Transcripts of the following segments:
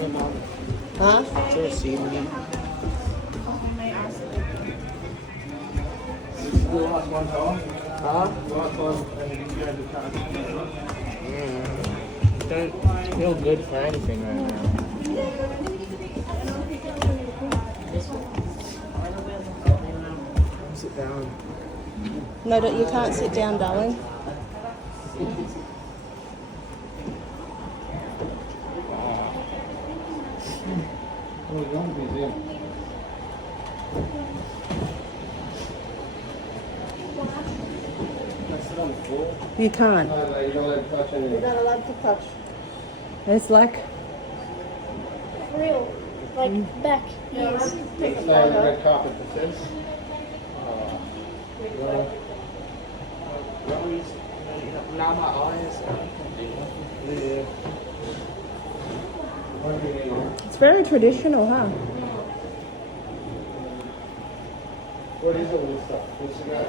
Huh? So seaweed. Huh? Don't feel good for anything right now. Sit down. No, you can't sit down, darling. You can't. You're not allowed to touch. It's like Real. Like back. Yes. Take a Red photo. carpet for this. Now my eyes. Yeah. it's very traditional, huh? What is all this stuff? What's it got?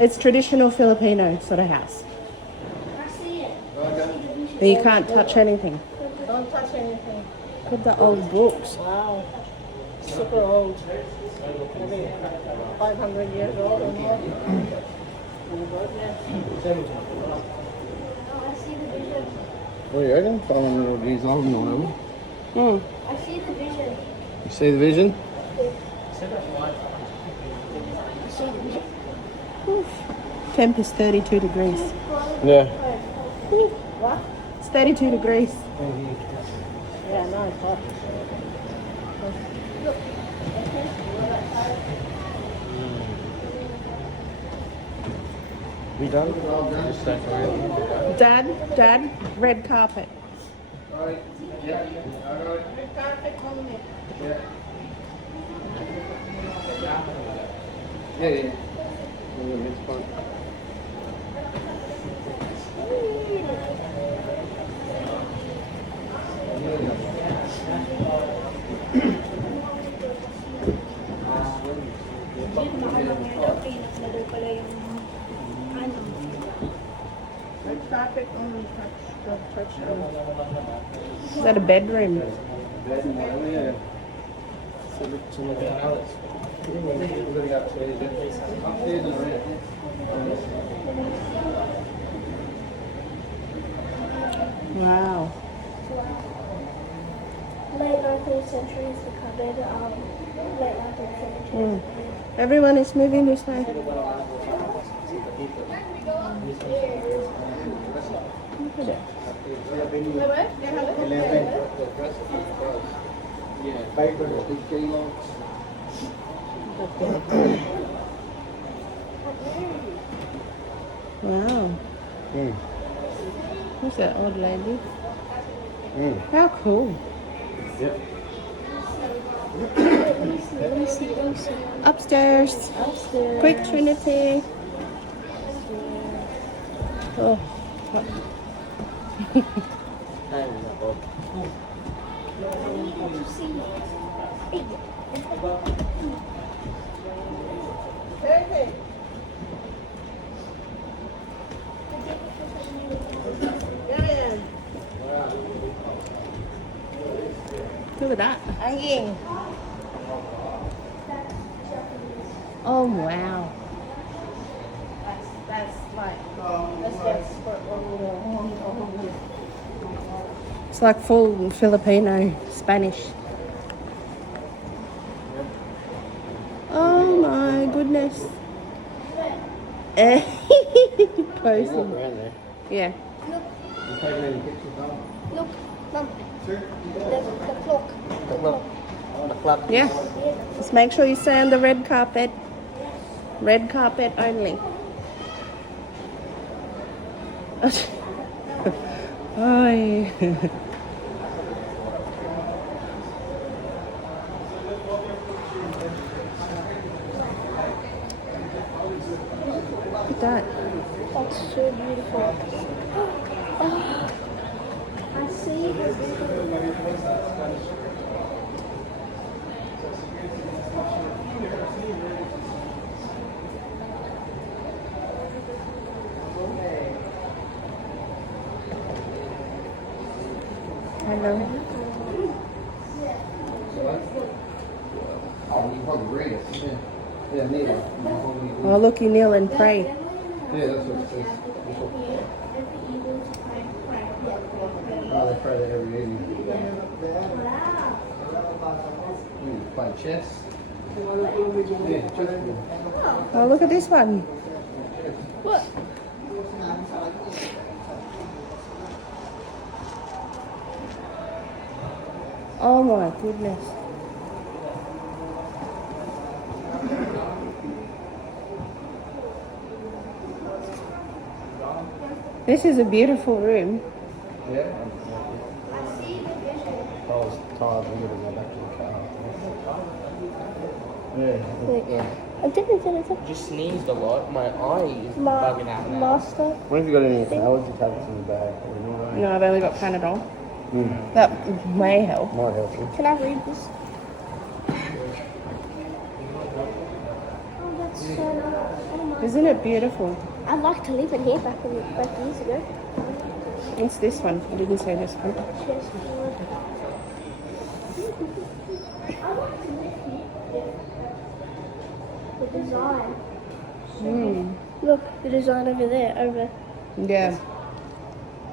It's traditional Filipino sort of house. I see it. But you can't touch anything. Don't touch anything. Look at the old books. Wow. Super old. Maybe 500 years old or more. Oh yeah, I don't follow me with these on them. Mm. I see the vision. You see the vision? Temp is 32 degrees. Yeah. What? It's 32 degrees. Yeah, no, it's hot. We done? Just decorating. Dad, red carpet. Alright. Yeah. Alright. Yeah. Yeah, yeah. It's fun. Red carpet only touch. Is that a bedroom? Yeah. So look at Alex. We're going to go upstairs. Upstairs is red. Wow. Late 19th century is the cupboard. Late 19th century. Mm. Everyone is moving this way. Look at it. Wow. Mm. Who's that old lady? Mm. How cool. Yep. Let me see. Upstairs. Upstairs. Quick Trinity. Oh. Look at that. Hanging. Oh, wow. That's for old. It's like full Filipino Spanish. Oh my goodness. Posing. Yeah. Look, Mom. The clock. The clock. Yeah. Just make sure you stay on the red carpet. Red carpet only. Oh, yeah. Look at that. That's so beautiful. Oh, I see. Hello. probably read it. Yeah, neither. Oh, look, you kneel and pray. Yeah, that's what it says. Oh, they pray there every evening. Play chess. Yeah, chess. Oh, look at this one. What? Oh my goodness. This is a beautiful room. Yeah. I was tired of looking at back to the car. Yeah. I didn't. Just sneezed a lot. My eye is bugging out now. Master. What have you got any allergy tablets in the bag? No, I've only got Panadol. That may help. Might help you. Can I read this? Oh, that's so nice. Oh my. Isn't it beautiful? I'd like to live in here back years ago. It's this one. I didn't say this one. Chessboard. I like to live here. The design. Look, the design over there, Yeah.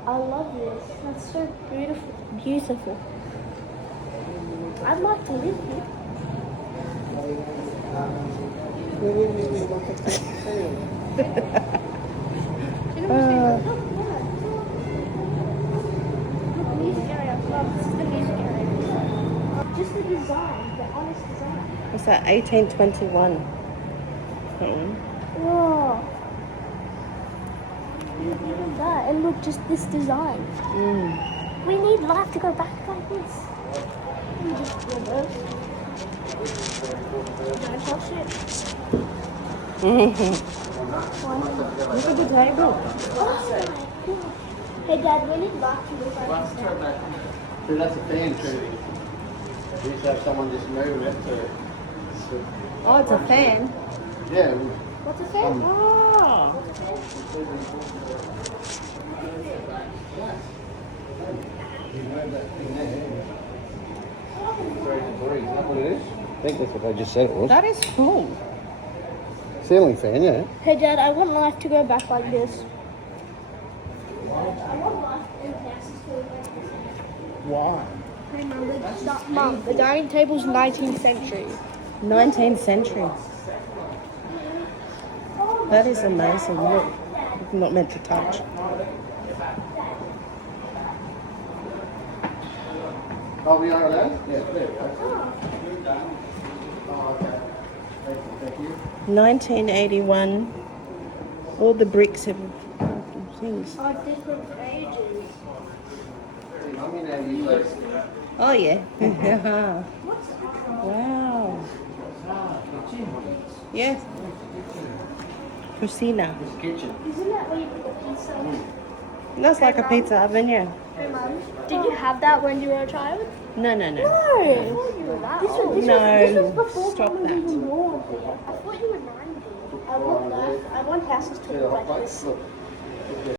I love this. That's so beautiful. Beautiful. I'd like to live here. Music area. Well, this is the music area. Just the design, the honest design. What's that? 1821. That one. Whoa. Look at that. And look, just this design. We need life to go back like this. And just reverse. Can I touch it? Look at the table. Hey Dad, we need life to go back this now. Dude, that's a fan tree. We used to have someone just move it to. Oh, it's a fan. Yeah. What's it say? Oh. Is that what it is? I think that's what I just said it was. That is cool. Ceiling fan, yeah. Hey Dad, I want life to go back like this. I want life in houses to go back this. Why? Hey Mum, the dining table's 19th century. 19th century. That is amazing. Look, I'm not meant to touch. Oh, we are there? Yeah, there we go. Oh, okay. Thank you. 1981. All the bricks have things. Oh, different ages. Mummy now you like. Oh yeah. What's that? Wow. Yes. Christina. Kitchen. Isn't that where you put the pizza? That's like a pizza oven, yeah. Hey Mum, did you have that when you were a child? No. No. This was No. before Stop someone that. even born here. I thought you were 90. I want houses to look like this. Look.